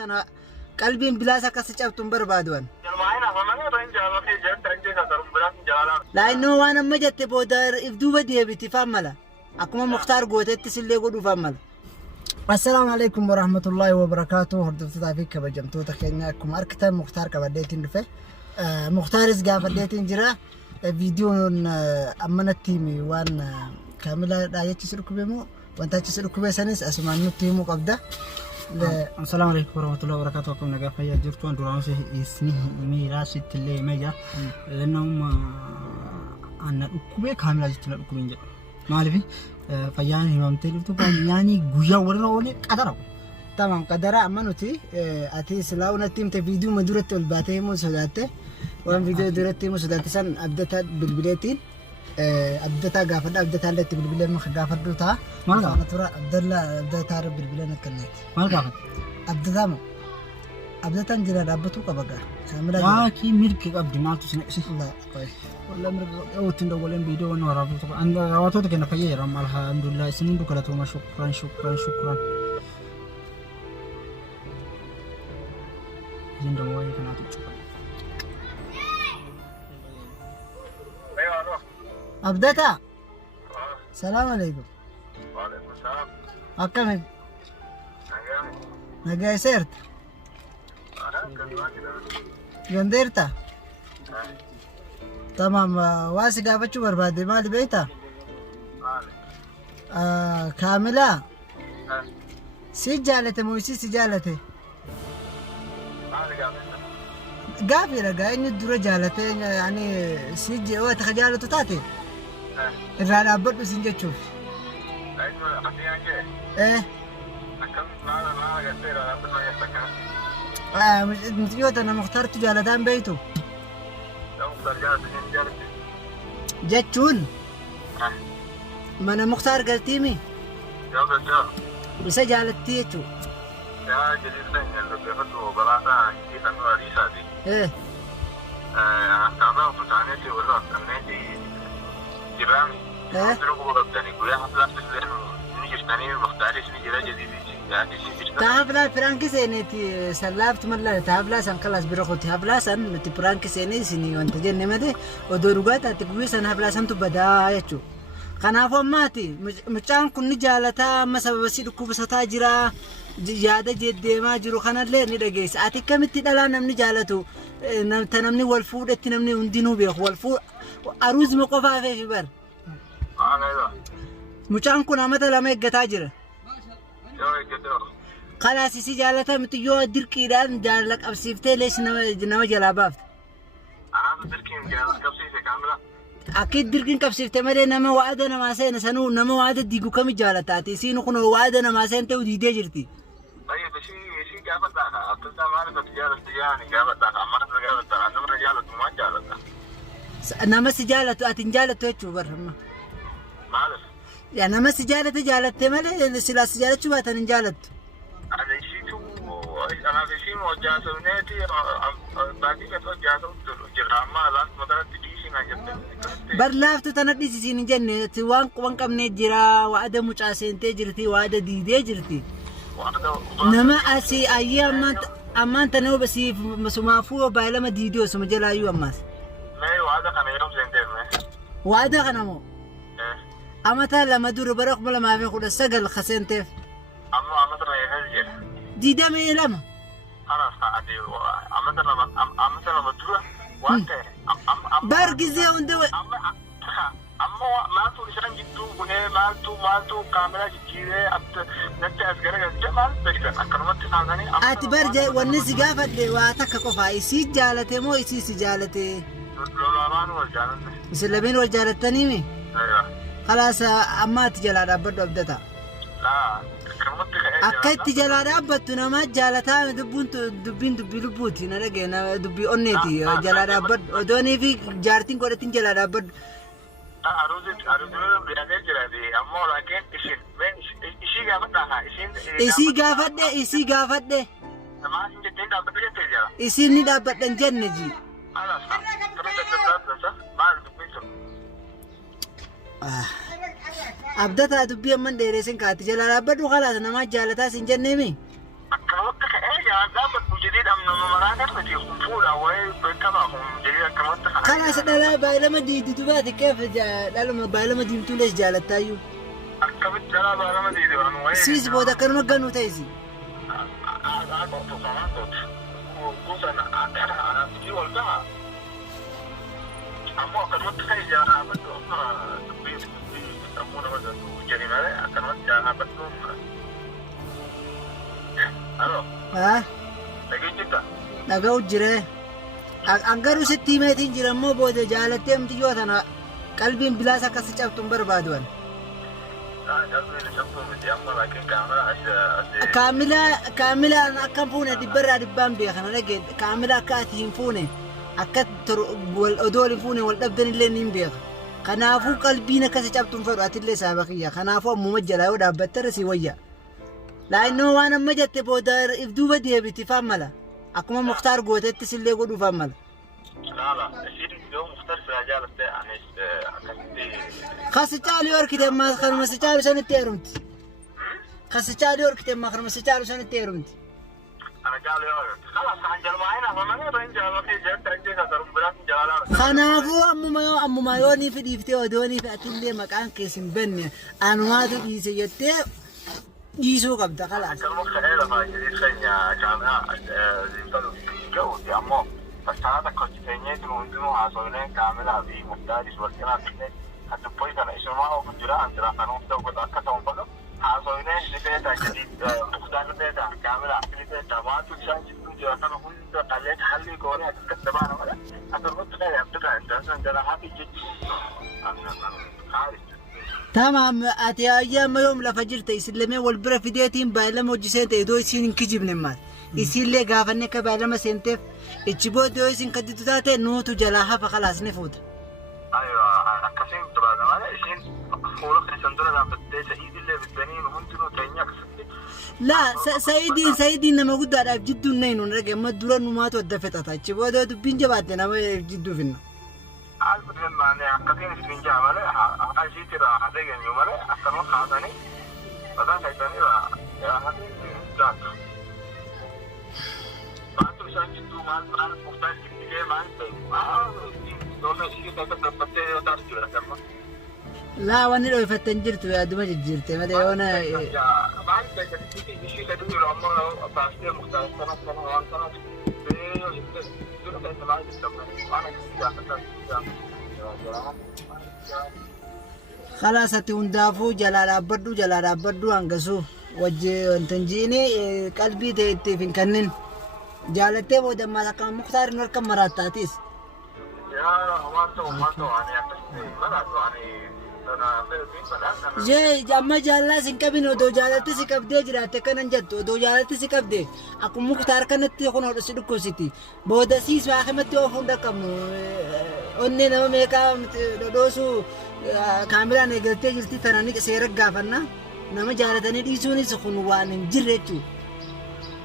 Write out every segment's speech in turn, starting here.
kana qalbiin bilaasa akka cabtuun barbaaduwan. Laayinoo waan amma jette booda ifduuba deebiti faamala. Akkuma Mukhtaar gootetti sillee godhuuf ammala. Assalaamu alaykum wa rahmatullahi wa barakatuh. Hordoftoota fi kabajamtoota keenya akkuma argitan Mukhtaar qabadheetiin dhufe. Mukhtaaris gaafadheetiin jira. Viidiyoon ammanatti himi waan kaamilaadhaa jechi dhukube moo wanta achi dhukube sanis asumaan nutti himuu qabda. Assalamu alaykum wa rahmatullahi wa barakatuh. Akkuma nagaa fayyaa jirtu waan duraan isni miiraa sitti illee himeja. Nama anna dhukube kaamilaa jechuudha dhukubeen jedhu. Maaliif fayyaan himamtee dhuftu yaani guyyaa warra oolee qadara. Tamam qadara amma nuti ati silaa unatti himte viidiyoo maduratti ol baatee himuu sodaatte waan viidiyoo duratti himuu sodaatte san abdata bilbileetiin abdata gaafadha abdata illee bilbilee maka gaafadhu ta'a. Maal gaafadha? Tura abdata bilbileen akkanatti. Maal gaafadha? Abdata moo abdataan jira dhaabbatuu qaba gaa. Waa kii mirga qabdi maaltu sin ibsi? Wallah mirga ootin dawwaleen viidiyoo waan waraabatu qaba. Raawwatoota kenna fayyeera alhamdulillah isin hundu galatooma shukran. Isin dawwaayee kanaatu cufa. abdata salaamu alaykum. Akkami nagaa seerta gandeerta. Tamam waa si gaafachuu barbaade maali beektaa? Kaamilaa si jaalate moo si jaalate? Gaafii ragaa inni dura jaalate yaani si wata ka jaalatu taate irraa dhaabbadhu sin jechuuf. Mutiyyoota nama Mukhtaartu jaalataan beektu jechuun mana Mukhtaar galtiimi isa jaalatti jechuu. Taafla Franki seeneti salaaftu malla taafla san kalas bira qotti hafla san nuti Franki seeneti sini wanta jenne mate odoo dhugaata ati guyyaa san hafla santu badaa jechuu. Kanaafuu ammaati mucaan kun ni jaalataa amma sababa si dhukkubasataa jira yaada jeddeemaa jiru kanallee ni dhageessa. Ati akkamitti dhalaa namni jaalatu namni wal fuudhetti namni hundinuu beeku wal fuudh aruuzima qofaa feefi bar. Mucaan kun amata lama eeggataa jira. Kalaas si jaalataa miti yoo dirqiidhaan jaalala qabsiiftee lees nama jalaa baafte. Akki dirqiin qabsiiftee malee nama waada namaa seena sanuu nama waada diigu kami jaalataati isiin kun waada namaa seen ta'u diidee jirti. Nama si jaalatu ati hin jaalattu jechuu barama. Yaa nama si jaalatte malee silaa si jaalachuu baatan hin jaalattu. Barlaaftu tana dhisiisiin hin jenne waan quban qabnee jira waada mucaa seentee jirti waada diidee jirti. Nama asii ayyee ammaan tana obasiif sumaafuu baay'ilama diidee osuma jalaayyuu ammaas. Waada kana moo? Amata lama dura bara 2019 kaseenteef. Diidamee lama. Bar gizee hunda maaltu isaan jidduu bunee maaltu kaamera jijjiiree natti as garagalchee maal beektan akkanumatti kaasanii. Ati bar wanni si gaafadhe waa takka qofaa isii jaalate moo isii si jaalate? Lolamaan wal jaalanne. Isin lameen wal jaalattaniimi? Kalaas amma ati jalaa dhaabbadhu abdata. Akka itti jalaa dhaabbattu nama jaalataa dubbiin dubbii lubbuuti na dhagee dubbii onneeti jalaa dhaabbadhu odoonii fi jaartiin godhatiin jalaa dhaabbadhu. Isii gaafadhe. Isiin ni dhaabbadhan jenne ji. abdata dubbi amman dheeresin kaati jala dhaabbadhu khalaas nama jaalataa sin jenneemi خلاص أنا بايلما دي دباتي كيف لما بايلما دي متو ليش جالتايو أكمل جلا بايلما دي دبان سيس بودا كان مقنو تايزي ها dhaga'u jire angaru sitti meetiin jirammoo booda jaalattee mtiyyoo tana qalbiin bilaas akkas cabtuun barbaaduwan kaamilaan akkan fuune dhibbarraa dhibbaan beekana dhageen kaamila akka ati hin fuune akka odoo hin fuune wal dhabdan illee niin beeka kanaafuu qalbiin akkas cabtuun fedhu atillee saaba kiyya kanaafuu ammuma jalaa yoo dhaabbattara si wayya laa'innoo waan amma jette booda if duuba deebiti faamala akkuma mukhtaar gootetti sillee godhuu faamala khasicaalii horkite ammaa kanuma sicaalu sanitti heerumti khasicaalii horkite ammaa kanuma sicaalu sanitti heerumti kanaafuu ammuma yoonii fi dhiiftee odoonii fi atillee maqaan keessin benne anumaatu dhiise jettee dhiisuu qabda kalaas فاستعادة كوتشينيت وندمو عصونين كاملة في مفتاريس والكلام كله حتى بويتا نسمعه في الجيران ترى كانوا يفتحوا قطعة كتوم بقى عصونين لبيتا جديد مختار لبيتا كاملة لبيتا ما تشان جدو جرا كانوا هند قلت حلي كوري هتكتبانا ولا هتربط غير يبتدأ أنت أصلا جرا هابي جدي تمام أتي أيام يوم لفجرت يسلمي والبرا في ديتين بايلما وجسين تيدو يسين كجيب نمات يسين لي غافني كبايلما سنتف اتشبو دو يسين كدتو تاتي نوتو جلاها فخلاص نفوت أيوة أكاسين تبعد مالا يسين فولو خلصندونا دام بدي سعيد اللي بالبنين ومنتنو تينيا كسبتي لا سعيدي نما قد أعرف جدو نينو نرقى ما دورا نماتو الدفتاتا اتشبو دو دبين جباتي نما جدو فينا عارف لما أنا أكاسين سفنجا مالا أجيتي را هذا يوم مالا أكاسين خاطاني بدأ خيطاني را يا هذا جات باتو شان جدو مال مختار كتير مال دوما شيء كذا بتة تارجع كم لا وانا لو فتن جرت يا دوما جرت ما ده وانا بعد كذا شيء كذا يقول أمّا باشتري مختار سنة وان سنة خلاص هتندافو جلال عبدو انقصو وجه انتنجيني قلبي تيتي فين كنن جالتي وده ما كان مختار نركب مراتاتيس جاي جامع جالس إنك بينو دو جالتي سكبدي جراتي كنن جتو دو جالتي سكبدي أكو مختار كنت تيخون هذا سيدو كوسيتي بودا سيس واخمة تيوفون دكمو أني نما ميكا دوسو كاميرا نيجلتي جلتي ثاني كسيرك غافنا نما جالتني ديسوني سخون وانم جريتو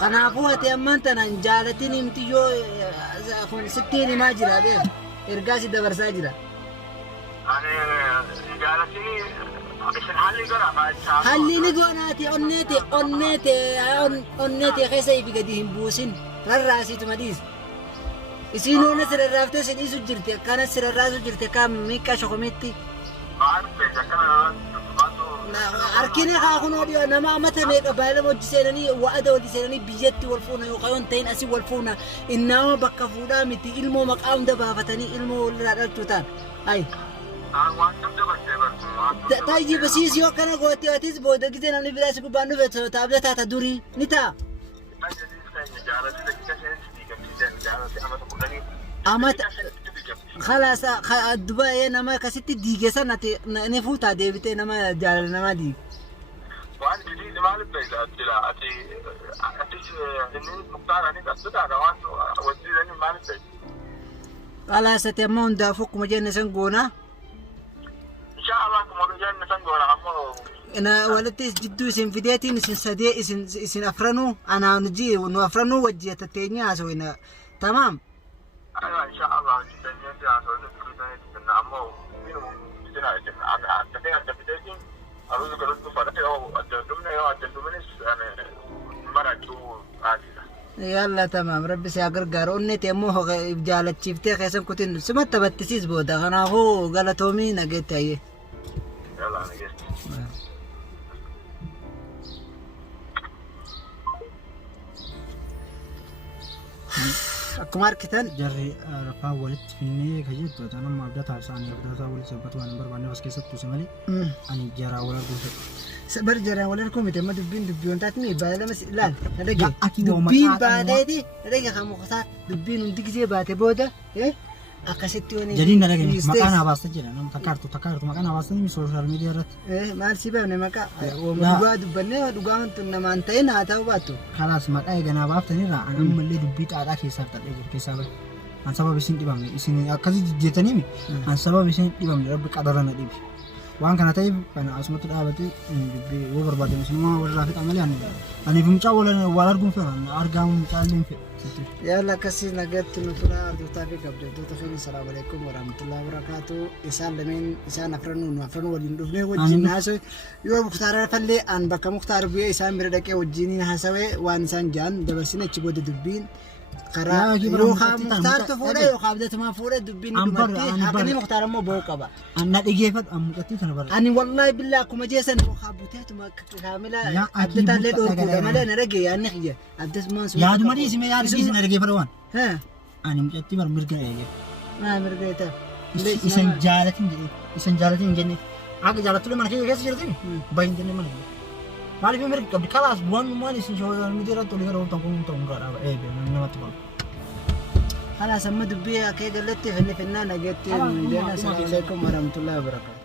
kanaafuu ati ammaan tana jaalatiin himti yoo kun sittiin himaa jira beeku ergaa si dabarsaa jira. Ani jaalatiin isin halli godha halli ni goonaati onneete keessa ifi gadi hin buusin rarraasitu madiis isiin oona sirarraaftee si dhiisu jirti akkana sirarraasu jirti akka miiqaa shokomeetti. arkine khaakun odiyo nama amata meeqa baay'ee hojjiseeranii wa'ada hojjiseeranii biyyatti wal fuuna yookaan ta'in asii wal fuuna innama bakka fuudhaa miti ilmoo maqaa hunda baafatanii ilmoo walirraa dhalchuutaan ayi. Taayyi basiis yoo kana goote atis booda gisee namni biraas gubbaan dhufe taabla taata durii ni ta'a. Amata خلاص دبي نما كسيتي ديجي سنة نفوتها ديبتي نما جال نما دي. وأنا جديد ما لبيت أتلا أتيش إني مختار أني أصدق هذا وزير أني ما لبيت. خلاص تمون دافوك مجنة سنقونا. إن شاء الله مجنة سنقونا أمو. أنا ولدي جدو سين فيدياتي نسين سدي سين أفرنو أنا نجي ونوفرنو وجيه تتيني عسوينا تمام. أيوة إن شاء الله جداً عشان نقدر نتكلم أمو منهم جدنا أنا أتفق بداية أروح كلام فرق أو أتدومنا أو أتدومنس أنا مرة تو عادي يلا تمام ربي سياقر قاروني تيمو جالت شيفتي خيسن كنتين سمت تبتسيس بودا أنا هو قالتومي نجيت هي يلا أنا جيت أكمار كتان جري رفاه ولد فيني كجيت أنا ما بدأت عشان يبدأ أول سبت وأنا بربنا بس كيسة تسمعني أنا جرا ولا دوسة سبر جرا ولا نكون متى دبين تاتني بعد مس لا لا، أكيد هو دبين مكان بعدين رجع خم خسات دبين وندك زي بعد بودا إيه أكستيوني jadi nara gini makan apa saja nam takartu makan apa saja di sosial media rat إيه ما السبب نمكا ومدوا دبنا ودوغان تنما أنتين هذا واتو خلاص ما أي جنا باب تاني را أنا ملي دبيت ada kisah tak lagi kisah ber an sabab isin di bang isin akazi jetani mi an sabab isin di bang rabbi kadaran di وان كانت اي انا اسمت الابتي اوفر بعد مسلمه ولا في عمليه انا في مچا ولا ارغم فين ارغم تعلم في يلا كسي نجت نفرا دوتافي قبل دوتافي السلام عليكم ورحمه الله وبركاته إسان لمن إسان نفرن ولين دفنه وجين هاسوي يو مختار فلي ان بك مختار بي إسان بردك وجيني هاسوي وان سان جان دبسنا تشبود دبين قرا يو خا مختار تفوره يو خابدت ما فوره دبين دمتي حقني مختار مو بوقبا انا دغيفت امقتي تنبر اني والله بالله كما جيسن خابوتات ما كامله ادت على دور كده مالنا نرجع يعني خيه ادت ما يا دمري اسمي يا دي نرجع فروان ها انا مقتي بر مرجع يا ما مرجعت isan jalatin jenni aga jalatul man kaya kasi jalatin bayin jenni man mali fi mereka di kelas buan man isin social media rat tulis orang tangkung enggak apa be nama tu خلاص أما دبي كي قلت في النانا قلت السلام عليكم ورحمة الله وبركاته